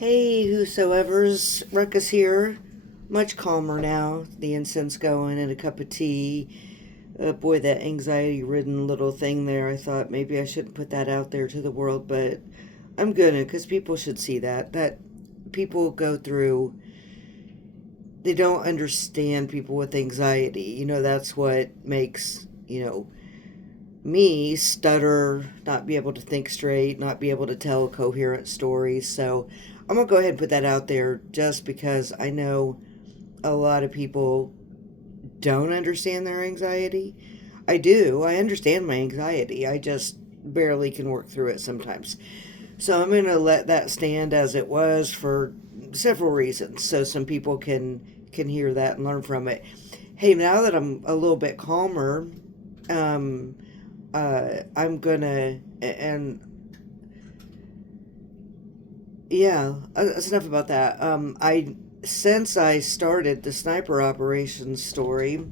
Hey, whosoever's Ruckus here. Much calmer now. The incense going and a cup of tea. Boy, that anxiety ridden little thing there, I thought maybe I shouldn't put that out there to the world, but I'm gonna, because people should see that. That people go through, they don't understand people with anxiety. That's what makes, me stutter, not be able to think straight, not be able to tell coherent stories. So I'm going to go ahead and put that out there just because I know a lot of people don't understand their anxiety. I do. I understand my anxiety. I just barely can work through it sometimes. So I'm going to let that stand as it was for several reasons so some people can hear that and learn from it. Hey, now that I'm a little bit calmer, um, I'm gonna and yeah, that's enough about that. I Since I started the sniper operations story,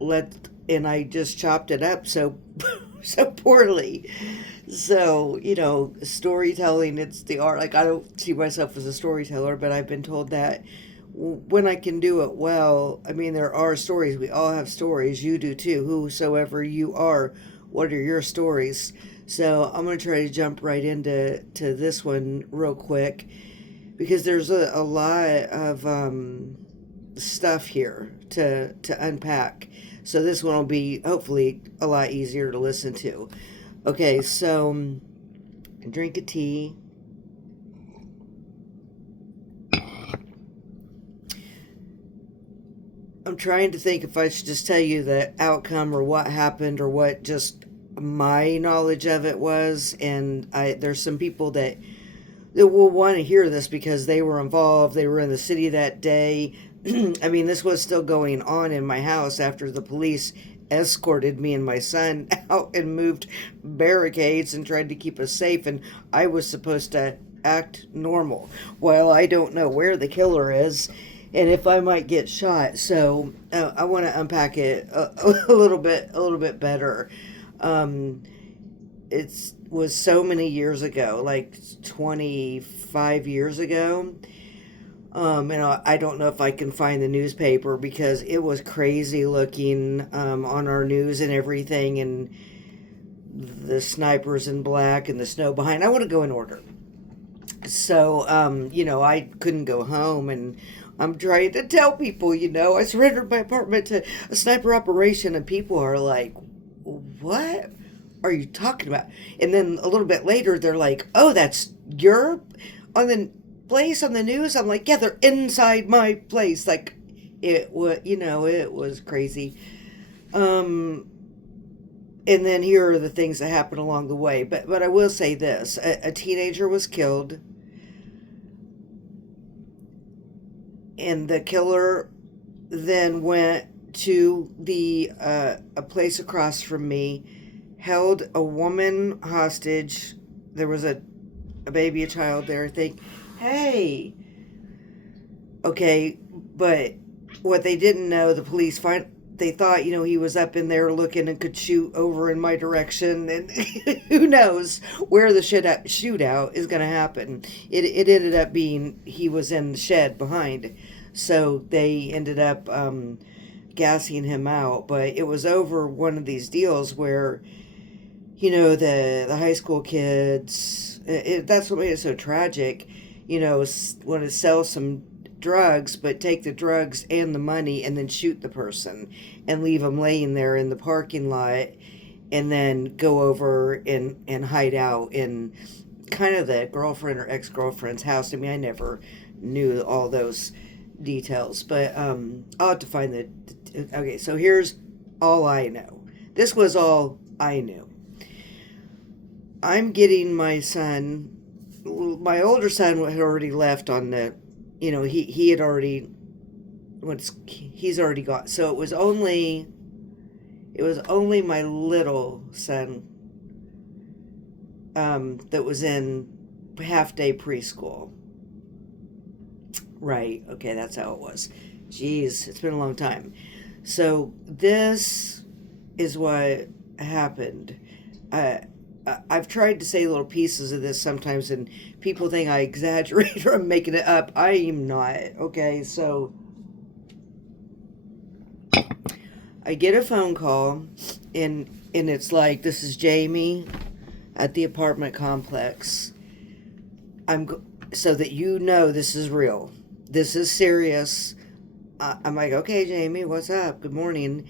let and I just chopped it up so so poorly. So storytelling, it's the art. Like, I don't see myself as a storyteller, but I've been told that when I can do it well, I mean, there are stories. We all have stories. You do too. Whosoever you are, what are your stories? So I'm gonna try to jump right into this one real quick because there's a lot of stuff here to unpack. So this one will be hopefully a lot easier to listen to. Okay, so drink a tea. I'm trying to think if I should just tell you the outcome or what happened or what just my knowledge of it was. And there's some people that will want to hear this because they were involved. They were in the city that day. I mean, this was still going on in my house after the police escorted me and my son out and moved barricades and tried to keep us safe. And I was supposed to act normal. Well, I don't know where the killer is and if I might get shot. So I want to unpack it a little bit better. Um, it was so many years ago, like 25 years ago. And I don't know if I can find the newspaper because it was crazy looking on our news and everything, and the snipers in black and the snow behind. I want to go in order. So, I couldn't go home, and I'm trying to tell people, I surrendered my apartment to a sniper operation, and people are like, what are you talking about? And then a little bit later, they're like, oh, that's your on the place on the news. I'm like, yeah, they're inside my place. Like, it was crazy. Um, and then here are the things that happened along the way. But I will say this: a teenager was killed, and the killer then went to the a place across from me, held a woman hostage. There was a baby, a child there. I think, hey, okay, but what they didn't know, the police find they thought, he was up in there looking and could shoot over in my direction, and who knows where the shootout is going to happen. It ended up being he was in the shed behind, so they ended up gassing him out. But it was over one of these deals where the high school kids. That's what made it so tragic. Want to sell some drugs, but take the drugs and the money and then shoot the person and leave them laying there in the parking lot, and then go over and hide out in kind of the girlfriend or ex-girlfriend's house. I mean, I never knew all those details, but I'll have to find the. Okay, so here's all I know. This was all I knew. I'm getting my son. My older son had already left on the, he had already, he's already got. So it was only my little son that was in half day preschool. Right. Okay, that's how it was. Jeez, it's been a long time. So this is what happened. I've tried to say little pieces of this sometimes, and people think I exaggerate or I'm making it up. I am not. Okay, so I get a phone call, and it's like, "This is Jamie at the apartment complex. So that you know this is real. This is serious." I'm like, "Okay, Jamie, what's up? Good morning."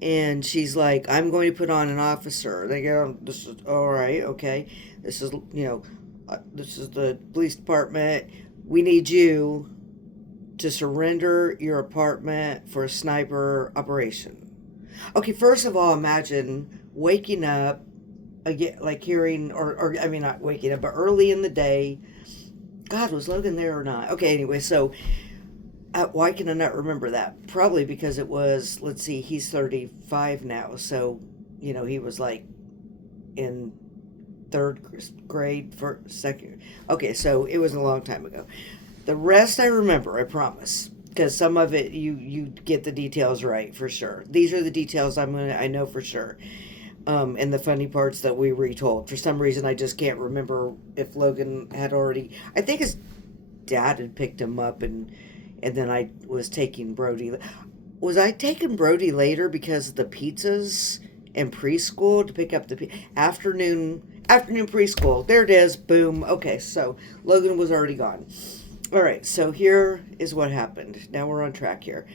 And she's like, "I'm going to put on an officer." They go, "This is all right, okay. This is, this is the police department. We need you to surrender your apartment for a sniper operation." Okay, first of all, imagine waking up, again, like hearing, or I mean, not waking up, but early in the day. God, was Logan there or not? Okay, anyway, so why can I not remember that? Probably because it was, let's see, he's 35 now. So, he was like in third grade, for second. Okay, so it was a long time ago. The rest I remember, I promise. Because some of it, you get the details right for sure. These are the details I know for sure. And the funny parts that we retold. For some reason, I just can't remember if Logan had already. I think his dad had picked him up, and then I was taking Brody. Was I taking Brody later because of the pizzas and preschool to pick up the afternoon preschool? There it is. Boom. Okay, so Logan was already gone. All right, so here is what happened. Now we're on track here.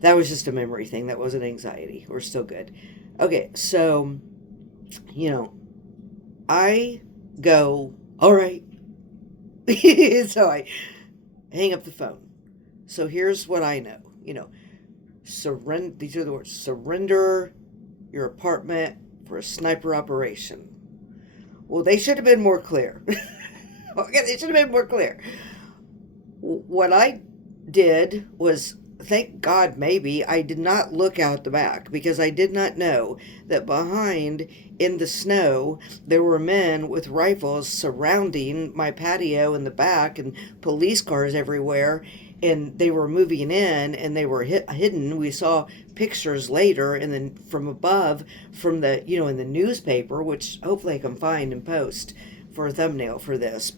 That was just a memory thing. That wasn't anxiety. We're still good. Okay, so, I go, all right. So I hang up the phone. So here's what I know. Surrender. These are the words. Surrender your apartment for a sniper operation. Well, they should have been more clear. Okay, they should have been more clear. What I did was, thank God, maybe I did not look out the back, because I did not know that behind in the snow there were men with rifles surrounding my patio in the back, and police cars everywhere, and they were moving in, and they were hidden. We saw pictures later, and then from above, from the in the newspaper, which hopefully I can find and post for a thumbnail for this.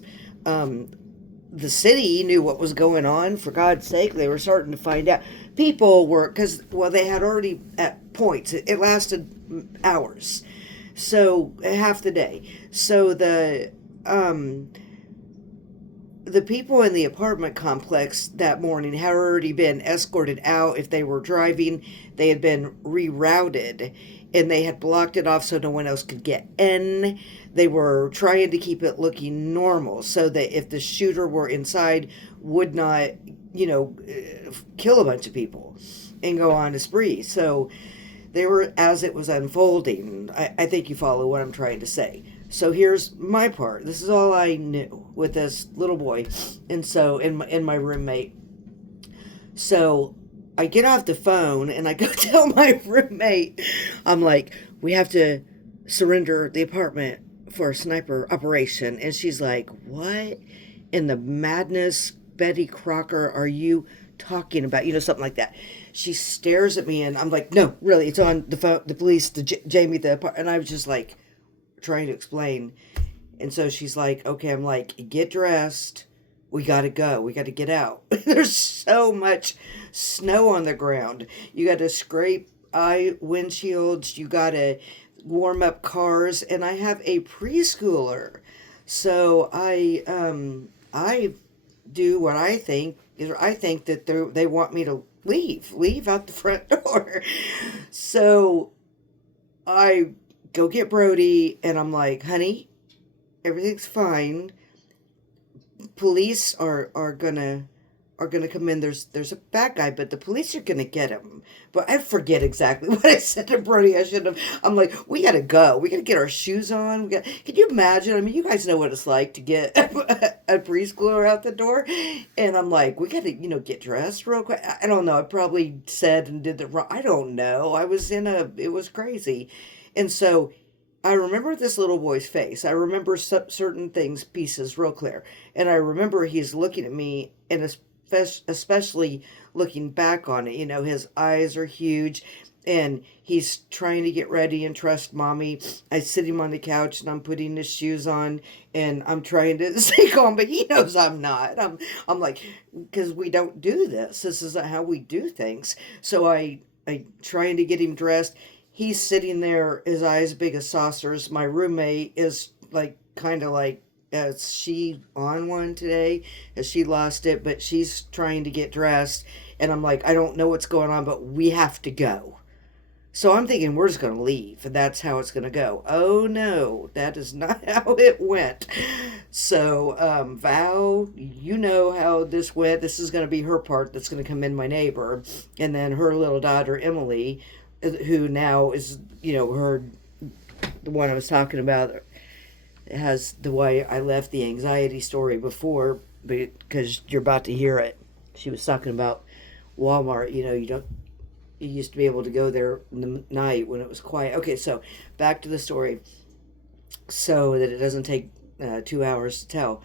The city knew what was going on. For God's sake, they were starting to find out. People were, because, well, they had already, at points, it lasted hours, so half the day. So the people in the apartment complex that morning had already been escorted out. If they were driving, they had been rerouted, and they had blocked it off so no one else could get in. They were trying to keep it looking normal so that if the shooter were inside, would not, kill a bunch of people and go on a spree. So they were, as it was unfolding, I think you follow what I'm trying to say. So here's my part. This is all I knew with this little boy, and so in my roommate. So I get off the phone and I go tell my roommate, I'm like, "We have to surrender the apartment for a sniper operation." And she's like, "What in the madness, Betty Crocker, are you talking about?" Something like that. She stares at me, and I'm like, "No, really, it's on the phone, the police, Jamie, the apartment." And I was just like, trying to explain. And so she's like, "Okay." I'm like, "Get dressed. We got to go. We got to get out." There's so much snow on the ground. You got to scrape windshields. You got to warm up cars. And I have a preschooler. So I do what I think is, I think that they want me to leave out the front door. So I go get Brody, and I'm like, "Honey, everything's fine. Police are gonna come in. There's a bad guy, but the police are gonna get him." But I forget exactly what I said to Brody. I should have. I'm like, "We gotta go. We gotta get our shoes on. Can you imagine? I mean, you guys know what it's like to get a preschooler out the door." And I'm like, "We gotta, get dressed real quick." I don't know. I probably said and did the wrong. I don't know. It was crazy, and so I remember this little boy's face. I remember certain things, pieces, real clear. And I remember he's looking at me, and especially looking back on it. His eyes are huge. And he's trying to get ready and trust mommy. I sit him on the couch and I'm putting his shoes on and I'm trying to stay calm, but he knows I'm not. I'm like, because we don't do this. This isn't how we do things. So I trying to get him dressed. He's sitting there, his eyes big as saucers. My roommate is like kind of like, is she on one today? Has she lost it? But she's trying to get dressed. And I'm like, I don't know what's going on, but we have to go. So I'm thinking we're just going to leave and that's how it's going to go. Oh no, that is not how it went. So, Val, you know how this went. This is going to be her part that's going to come in, my neighbor. And then her little daughter, Emily, who now is, her, the one I was talking about, has the way I left the anxiety story before because you're about to hear it. She was talking about Walmart. You used to be able to go there in the night when it was quiet. Okay, so back to the story so that it doesn't take 2 hours to tell.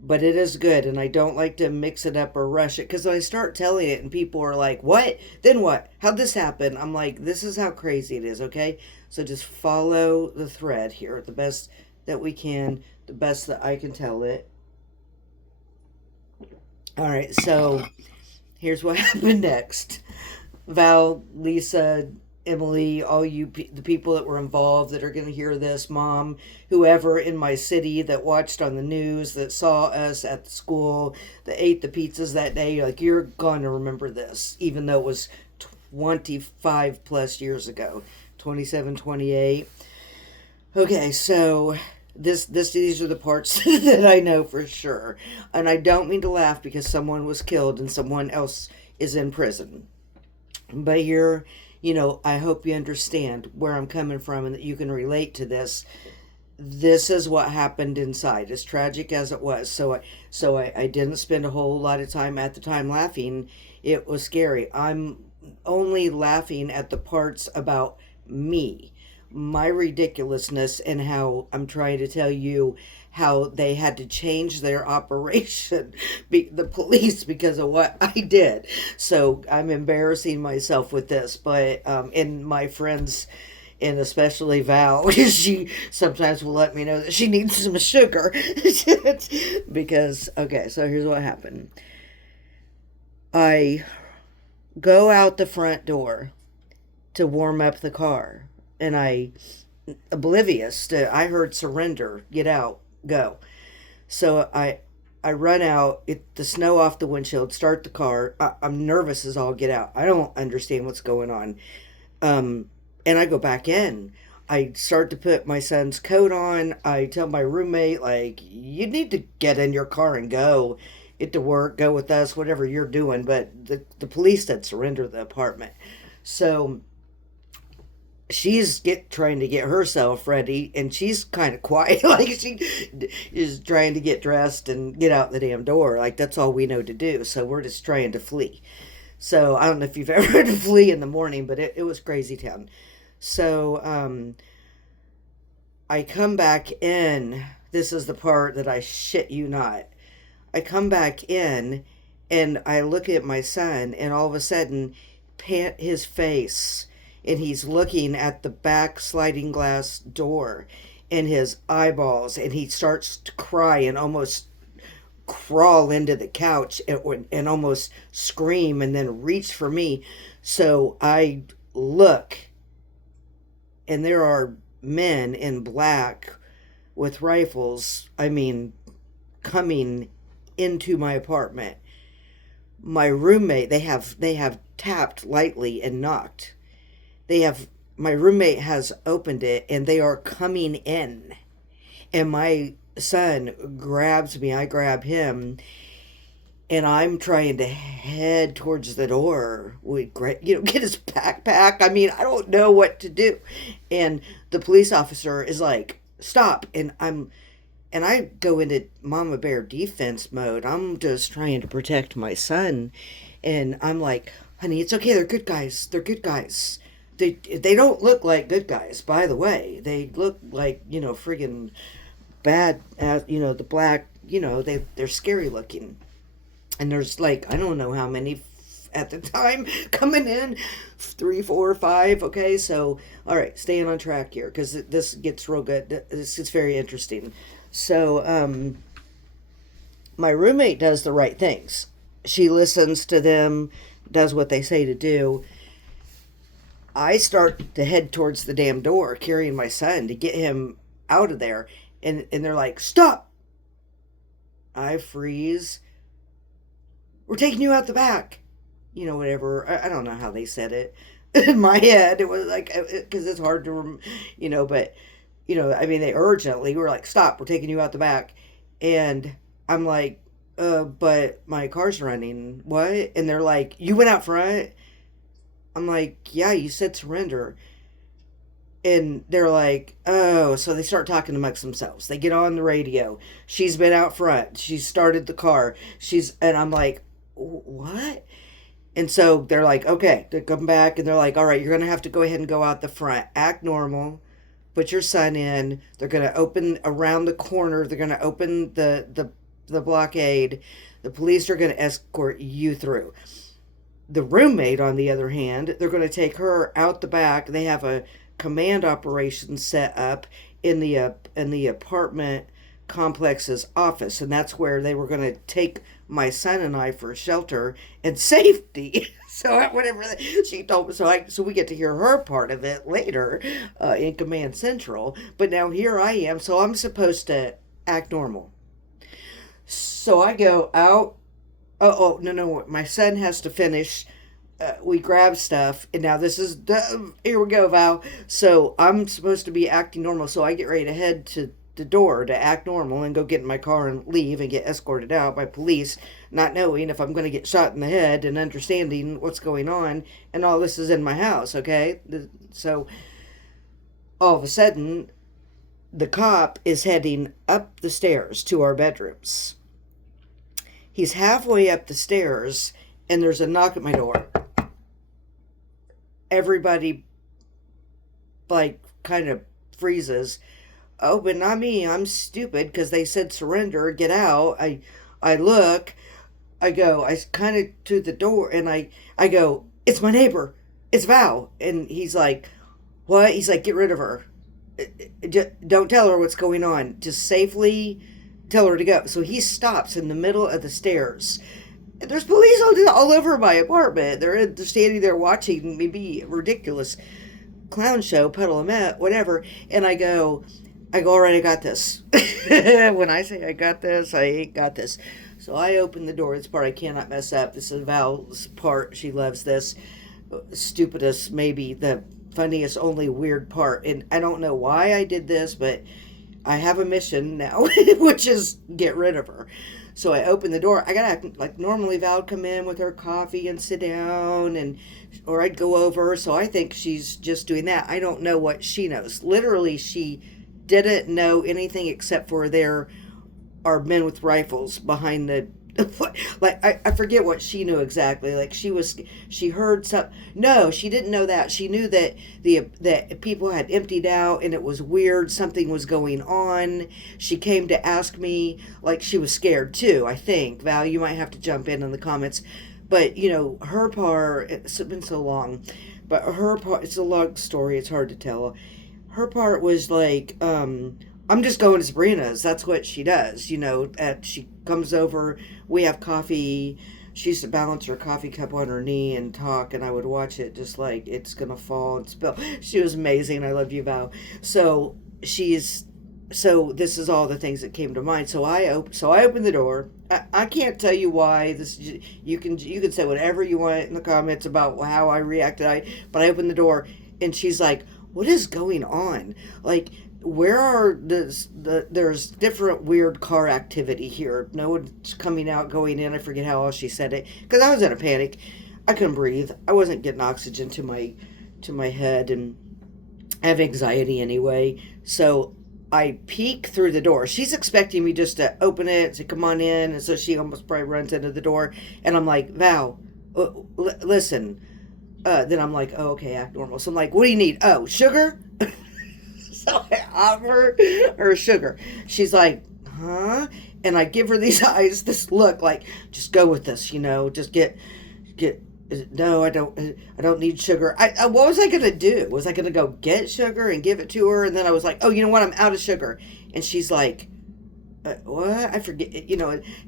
But it is good, and I don't like to mix it up or rush it because when I start telling it and people are like, what? Then what? How'd this happen? I'm like, this is how crazy it is, okay? So just follow the thread here the best that we can, the best that I can tell it. All right, so here's what happened next. Val, Lisa, Emily, all the people that were involved that are going to hear this, mom, whoever in my city that watched on the news, that saw us at the school, that ate the pizzas that day, like, you're going to remember this, even though it was 25 plus years ago, 27, 28. Okay, so these are the parts that I know for sure. And I don't mean to laugh because someone was killed and someone else is in prison. But here, I hope you understand where I'm coming from and that you can relate to this. This is what happened inside, as tragic as it was. So I didn't spend a whole lot of time at the time laughing. It was scary. I'm only laughing at the parts about me, my ridiculousness, and how I'm trying to tell you how they had to change their operation, the police, because of what I did. So I'm embarrassing myself with this, but and my friends, and especially Val, she sometimes will let me know that she needs some sugar. Because, okay, so here's what happened. I go out the front door to warm up the car, and I heard surrender, get out, go. So I run out, the snow off the windshield, start the car. I'm nervous as all get out. I don't understand what's going on. And I go back in. I start to put my son's coat on. I tell my roommate, like, you need to get in your car and go. Get to work, go with us, whatever you're doing. But the police said surrender the apartment. So she's trying to get herself ready, and she's kind of quiet. Like, she is trying to get dressed and get out the damn door. Like, that's all we know to do. So we're just trying to flee. So I don't know if you've ever heard of flee in the morning, but it was crazy town. So I come back in. This is the part that I shit you not. I come back in and I look at my son, and all of a sudden, his face, and he's looking at the back sliding glass door, and his eyeballs, and he starts to cry and almost crawl into the couch and almost scream and then reach for me. So I look, and there are men in black with rifles, coming into my apartment. My roommate, they have tapped lightly and knocked. My roommate has opened it, and they are coming in. And my son grabs me, I grab him, and I'm trying to head towards the door. Get his backpack. I don't know what to do. And the police officer is like, stop. And I go into mama bear defense mode. I'm just trying to protect my son. And I'm like, honey, it's okay. They're good guys. They're good guys. They don't look like good guys, by the way. They look like, friggin' bad, the black, they're scary looking. And there's like, I don't know how many, at the time coming in, 3, 4, 5. Okay, so all right, staying on track here because this gets real good. This is very interesting. So my roommate does the right things. She listens to them, does what they say to do. I start to head towards the damn door, carrying my son to get him out of there, and they're like, "Stop!" I freeze. "We're taking you out the back." Whatever. I don't know how they said it. In my head, it was like, because it's hard to, but, I mean, they urgently were like, "Stop, we're taking you out the back." And I'm like, but my car's running. What? And they're like, "You went out front?" I'm like, "Yeah, you said surrender." And they're like, "Oh," so they start talking amongst themselves. They get on the radio. "She's been out front. She started the car. And I'm like, "What?" And so they're like, "Okay," they come back and they're like, "All right, you're going to have to go ahead and go out the front. Act normal. Put your son in. They're going to open around the corner. They're going to open the blockade. The police are going to escort you through." The roommate, on the other hand, they're going to take her out the back. They have a command operation set up in the apartment complex's office, and that's where they were going to take my son and I for shelter and safety. So whatever she told me, so we get to hear her part of it later in Command Central. But now here I am, so I'm supposed to act normal. So I go out. Oh, no, my son has to finish. We grab stuff, and now this is here we go, Val. So I'm supposed to be acting normal, so I get ready to head to the door to act normal and go get in my car and leave and get escorted out by police, not knowing if I'm going to get shot in the head and understanding what's going on, and all this is in my house. Okay, so all of a sudden the cop is heading up the stairs to our bedrooms. He's halfway up the stairs, and there's a knock at my door. Everybody, like, kind of freezes. "Oh, but not me. I'm stupid because they said surrender, get out." I look, I kind of to the door, and I go, "It's my neighbor. It's Val." And he's like, "What?" He's like, "Get rid of her. Don't tell her what's going on. Just safely tell her to go." So he stops in the middle of the stairs. There's police all over my apartment. They're standing there watching me be ridiculous clown show, Puddle of Met, whatever. And I go, "All right, I got this." When I say I got this, I ain't got this. So I open the door. This part I cannot mess up. This is Val's part. She loves this. Stupidest, maybe the funniest, only weird part. And I don't know why I did this, but I have a mission now, which is get rid of her. So I open the door. I gotta act like normally Val would come in with her coffee and sit down, or I'd go over. So I think she's just doing that. I don't know what she knows. Literally, she didn't know anything except for there are men with rifles behind the like I forget what she knew exactly. Like she heard some. No, she didn't know that. She knew that that people had emptied out and it was weird. Something was going on. She came to ask me. Like she was scared too. I think Val, you might have to jump in the comments. But her part. It's been so long. But her part. It's a long story. It's hard to tell. Her part was like. I'm just going to Sabrina's. That's what she does. She comes over. We have coffee. She used to balance her coffee cup on her knee and talk, and I would watch it just like it's going to fall and spill. She was amazing. I love you, Val. So this is all the things that came to mind. So I opened the door. I can't tell you why. You can say whatever you want in the comments about how I reacted. But I opened the door, and she's like, "What is going on? Like, where are there's different weird car activity here. No one's coming out, going in." I forget how else she said it because I was in a panic. I couldn't breathe. I wasn't getting oxygen to my head, and I have anxiety anyway. So I peek through the door. She's expecting me just to open it, to come on in, and so she almost probably runs into the door. And I'm like, "Val, listen." Then I'm like, "Oh, okay, act normal." So I'm like, "What do you need?" "Oh, sugar?" So I offer her sugar. She's like, "Huh?" And I give her these eyes, this look like, "Just go with this, just get No, I don't need sugar. What was I gonna do? Was I gonna go get sugar and give it to her? And then I was like, oh, you know what? I'm out of sugar. And she's like, what? I forget.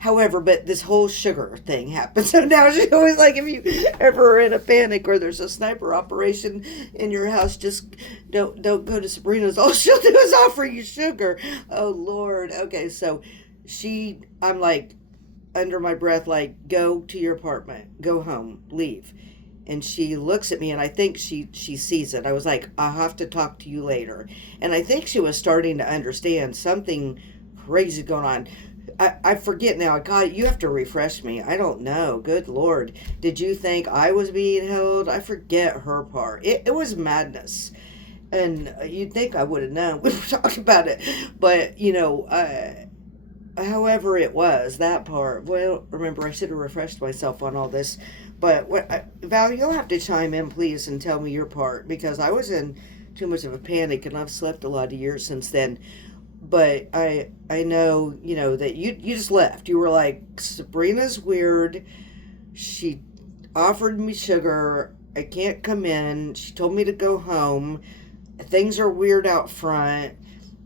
However, but this whole sugar thing happened. So now she's always like, if you ever are in a panic or there's a sniper operation in your house, just don't go to Sabrina's. All she'll do is offer you sugar. Oh Lord. Okay, so I'm like, under my breath, like, go to your apartment, go home, leave. And she looks at me, and I think she sees it. I was like, I'll have to talk to you later. And I think she was starting to understand something crazy going on. I forget now. God, you have to refresh me. I don't know. Good Lord. Did you think I was being held? I forget her part. It was madness. And you'd think I would have known. We were talking about it. But, however it was, that part, well, remember, I should have refreshed myself on all this. But, Val, you'll have to chime in, please, and tell me your part. Because I was in too much of a panic, and I've slept a lot of years since then. But I know, that you just left. You were like, Sabrina's weird. She offered me sugar. I can't come in. She told me to go home. Things are weird out front.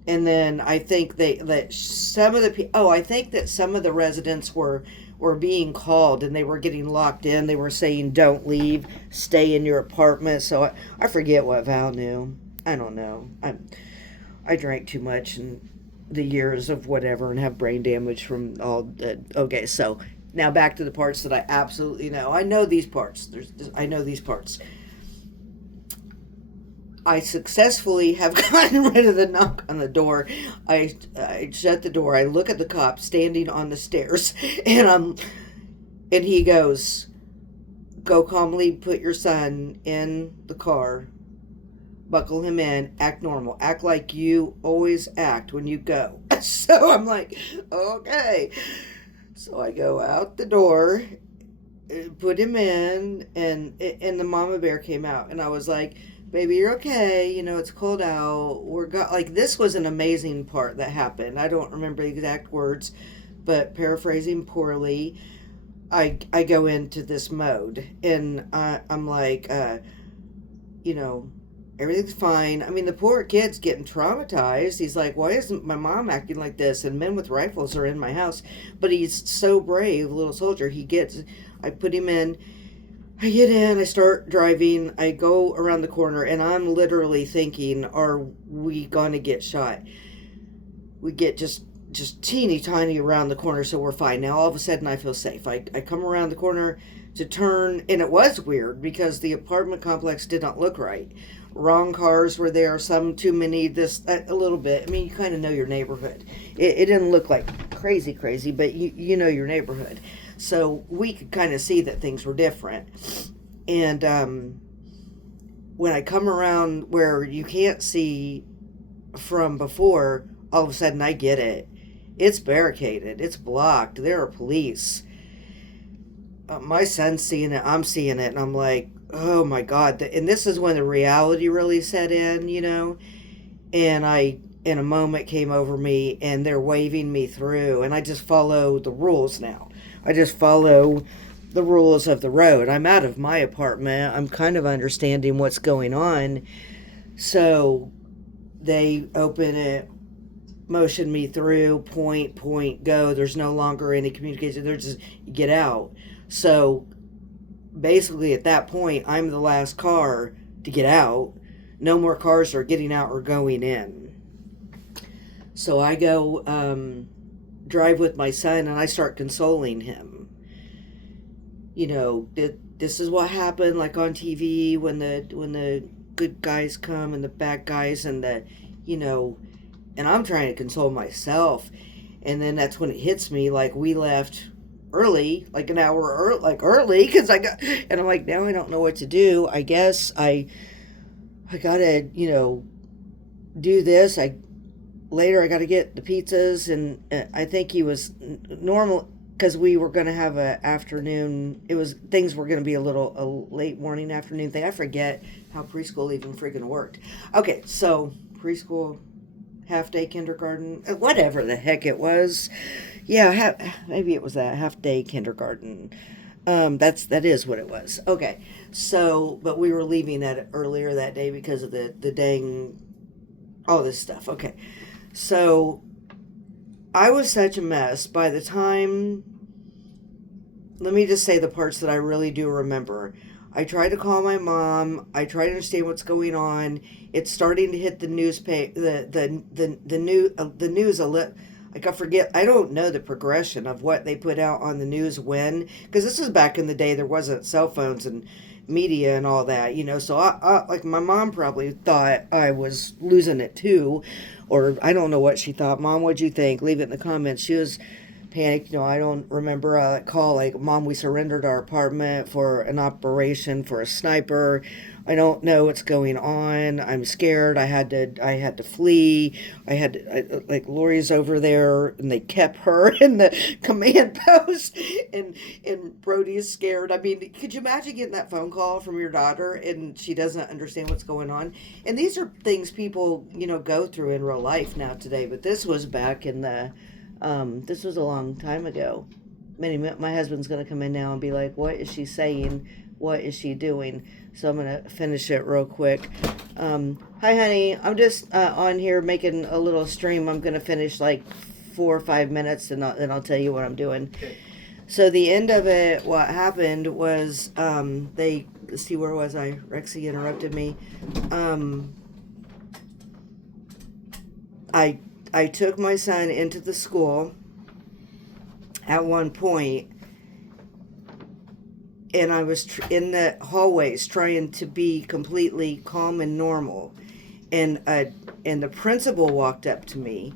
And then I think that some of the residents were being called and they were getting locked in. They were saying, don't leave, stay in your apartment. So I forget what Val knew. I don't know. I drank too much in the years of whatever and have brain damage from all that. Okay, so now back to the parts that I absolutely know. I know these parts. I know these parts. I successfully have gotten rid of the knock on the door. I shut the door. I look at the cop standing on the stairs, and he goes, "Go calmly, put your son in the car, buckle him in, act normal, act like you always act when you go." So I'm like, okay. So I go out the door, put him in, and the mama bear came out, and I was like, baby, you're okay. It's cold out. This was an amazing part that happened. I don't remember the exact words, but paraphrasing poorly, I go into this mode, and I'm like, everything's fine. I mean, the poor kid's getting traumatized. He's like, why isn't my mom acting like this? And men with rifles are in my house. But he's so brave, little soldier. I put him in. I get in, I start driving, I go around the corner, and I'm literally thinking, are we gonna get shot? We get just teeny tiny around the corner, so we're fine. Now all of a sudden I feel safe. I come around the corner to turn, and it was weird because the apartment complex did not look right. Wrong cars were there, some too many, a little bit. I mean, you kind of know your neighborhood. It didn't look like crazy, but you know your neighborhood. So we could kind of see that things were different. And when I come around where you can't see from before, all of a sudden I get it. It's barricaded. It's blocked. There are police. My son's seeing it. I'm seeing it. And I'm like, oh my God. And this is when the reality really set in, And in a moment came over me, and they're waving me through. And I just follow the rules now. I just follow the rules of the road. I'm out of my apartment. I'm kind of understanding what's going on. So they open it, motion me through, point, go. There's no longer any communication. They're just, get out. So basically at that point, I'm the last car to get out. No more cars are getting out or going in. So I go drive with my son, and I start consoling him. This is what happened, like on TV when the good guys come and the bad guys, and and I'm trying to console myself. And then that's when it hits me, like, we left early, like an hour early, because and I'm like, now I don't know what to do. I guess I gotta, do this. Later I got to get the pizzas, and I think he was normal because we were going to have a afternoon. Things were going to be a late morning, afternoon thing. I forget how preschool even freaking worked. Okay, so preschool, half day kindergarten, whatever the heck it was. Yeah, maybe it was that half day kindergarten. That is what it was. Okay. So, but we were leaving that earlier that day because of the dang all this stuff. Okay. So, I was such a mess by the time, let me just say the parts that I really do remember. I tried to call my mom. I try to understand what's going on. It's starting to hit the newspaper, the news a little. Like I forget, I don't know the progression of what they put out on the news when, because this is back in the day there wasn't cell phones and media and all that, So like my mom probably thought I was losing it too, or I don't know what she thought. Mom, what'd you think? Leave it in the comments. She was panicked. I don't remember a call like, Mom, we surrendered our apartment for an operation for a sniper. I don't know what's going on. I'm scared. I had to flee. Like Lori's over there, and they kept her in the command post, and Brody's scared. I mean, could you imagine getting that phone call from your daughter and she doesn't understand what's going on? And these are things people go through in real life now today, but this was back in the this was a long time ago. My husband's going to come in now and be like, what is she saying? What is she doing? So I'm going to finish it real quick. Hi, honey. I'm just on here making a little stream. I'm going to finish like 4 or 5 minutes, and then I'll tell you what I'm doing. Okay. So the end of it, what happened was let's see, where was I? Rexy interrupted me. I took my son into the school at one point, and I was in the hallways trying to be completely calm and normal, and the principal walked up to me,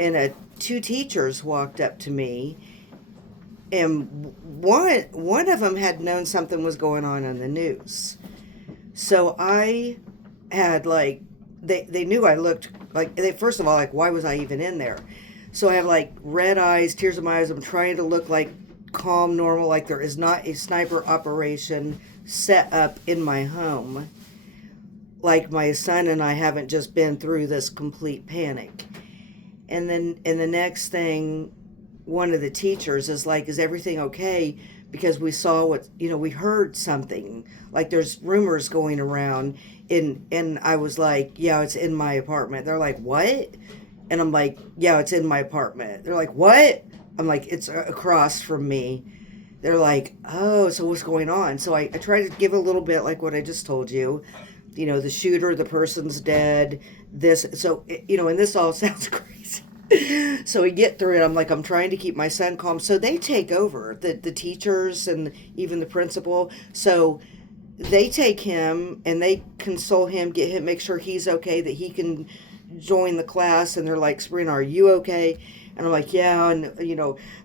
and two teachers walked up to me, and one of them had known something was going on in the news, so I had like they knew I looked like, first of all, like, why was I even in there? So I have like red eyes, tears in my eyes. I'm trying to look like calm, normal, like there is not a sniper operation set up in my home. Like my son and I haven't just been through this complete panic. And then in the next thing, one of the teachers is like, is everything okay? Because we saw we heard something, like there's rumors going around, and I was like, yeah, it's in my apartment. They're like, what? And I'm like, yeah, it's in my apartment. They're like, what? I'm like, it's across from me. They're like, oh, so what's going on? So I try to give a little bit like what I just told you. The shooter, the person's dead. This, so, and this all sounds crazy. So we get through it. I'm trying to keep my son calm. So they take over, the teachers and even the principal. So they take him and they console him, get him, make sure he's okay, that he can join the class. And they're like, Sabrina, are you okay? And I'm like, yeah. And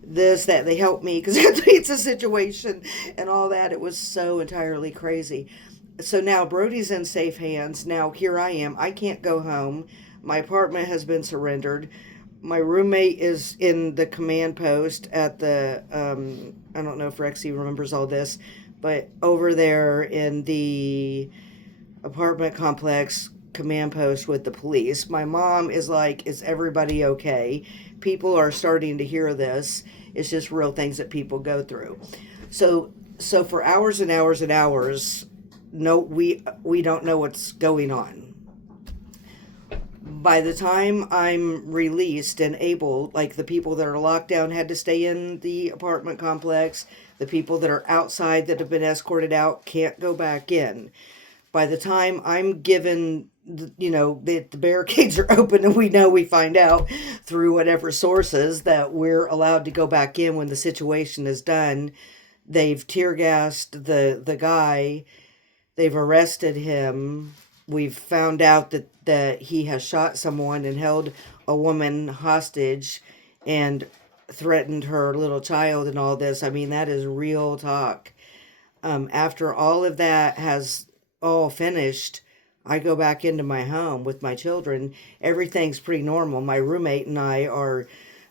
this, that, they help me because it's a situation and all that. It was so entirely crazy. So now Brody's in safe hands. Now here I am. I can't go home. My apartment has been surrendered. My roommate is in the command post at the, I don't know if Rexy remembers all this, but over there in the apartment complex command post with the police. My mom is like, is everybody okay? People are starting to hear this. It's just real things that people go through. So for hours and hours and hours, no, we don't know what's going on. By the time I'm released and able, like the people that are locked down had to stay in the apartment complex. The people that are outside that have been escorted out can't go back in. By the time I'm given, the barricades are open and we find out through whatever sources that we're allowed to go back in when the situation is done. They've tear gassed the guy. They've arrested him. We've found out that he has shot someone and held a woman hostage and threatened her little child and all this. I mean, that is real talk. After all of that has all finished, I go back into my home with my children. Everything's pretty normal. My roommate and I are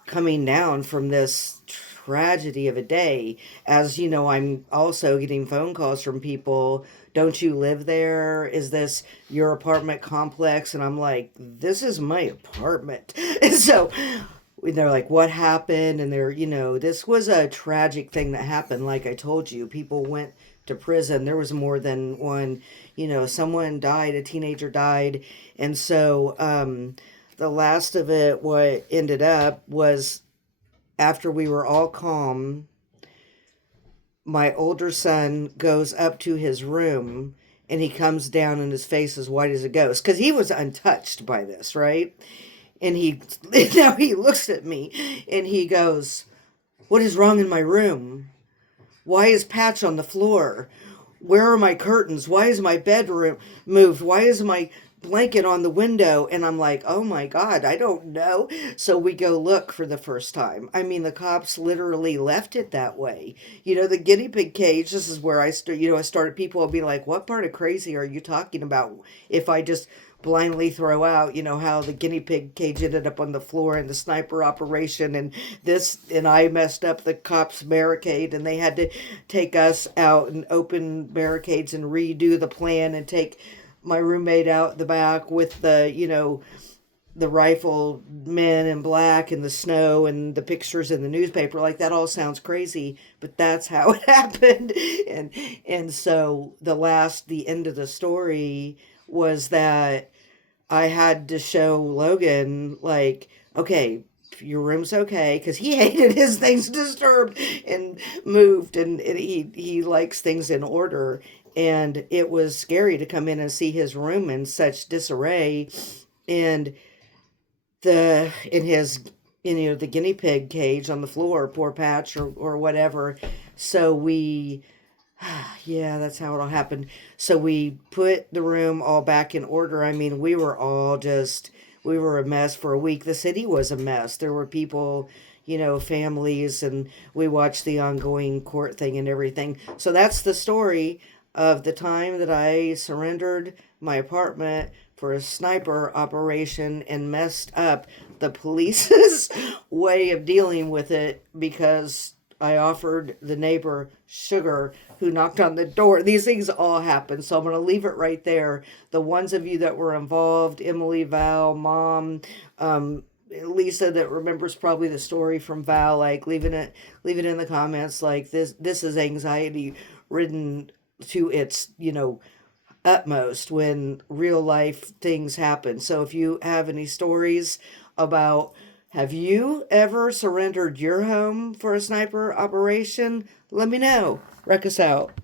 coming down from this tragedy of a day. As you know, I'm also getting phone calls from people. Don't you live there? Is this your apartment complex? And I'm like, this is my apartment. And so they're like, what happened? And they're, this was a tragic thing that happened. Like I told you, people went to prison. There was more than one, someone died, a teenager died. And so the last of it, what ended up was after we were all calm, my older son goes up to his room and he comes down and his face is white as a ghost because he was untouched by this, right? And he now he looks at me and he goes, "What is wrong in my room? Why is Patch on the floor? Where are my curtains? Why is my bedroom moved? Why is my blanket on the window?" And I'm like, "Oh my God, I don't know." So we go look for the first time. I mean, the cops literally left it that way. The guinea pig cage, this is where I started, people will be like, "What part of crazy are you talking about?" If I just blindly throw out, how the guinea pig cage ended up on the floor and the sniper operation and I messed up the cops barricade and they had to take us out and open barricades and redo the plan and take my roommate out the back with the rifle men in black and the snow and the pictures in the newspaper. Like, that all sounds crazy, but that's how it happened. And so the end of the story was that I had to show Logan, like, okay, your room's okay, because he hated his things disturbed and moved, and he likes things in order. And it was scary to come in and see his room in such disarray, and in his the guinea pig cage on the floor, poor Patch or whatever. So we yeah, that's how it all happened. So we put the room all back in order. I mean, we were a mess for a week. The city was a mess. There were people, families, and we watched the ongoing court thing and everything. So that's the story of the time that I surrendered my apartment for a sniper operation and messed up the police's way of dealing with it because I offered the neighbor sugar who knocked on the door. These things all happen. So I'm going to leave it right there. The ones of you that were involved, Emily, Val, Mom, Lisa that remembers probably the story from Val, like leave it in the comments. Like, this is anxiety ridden to its, utmost when real life things happen. So if you have any stories about, have you ever surrendered your home for a sniper operation? Let me know. Wreck us out.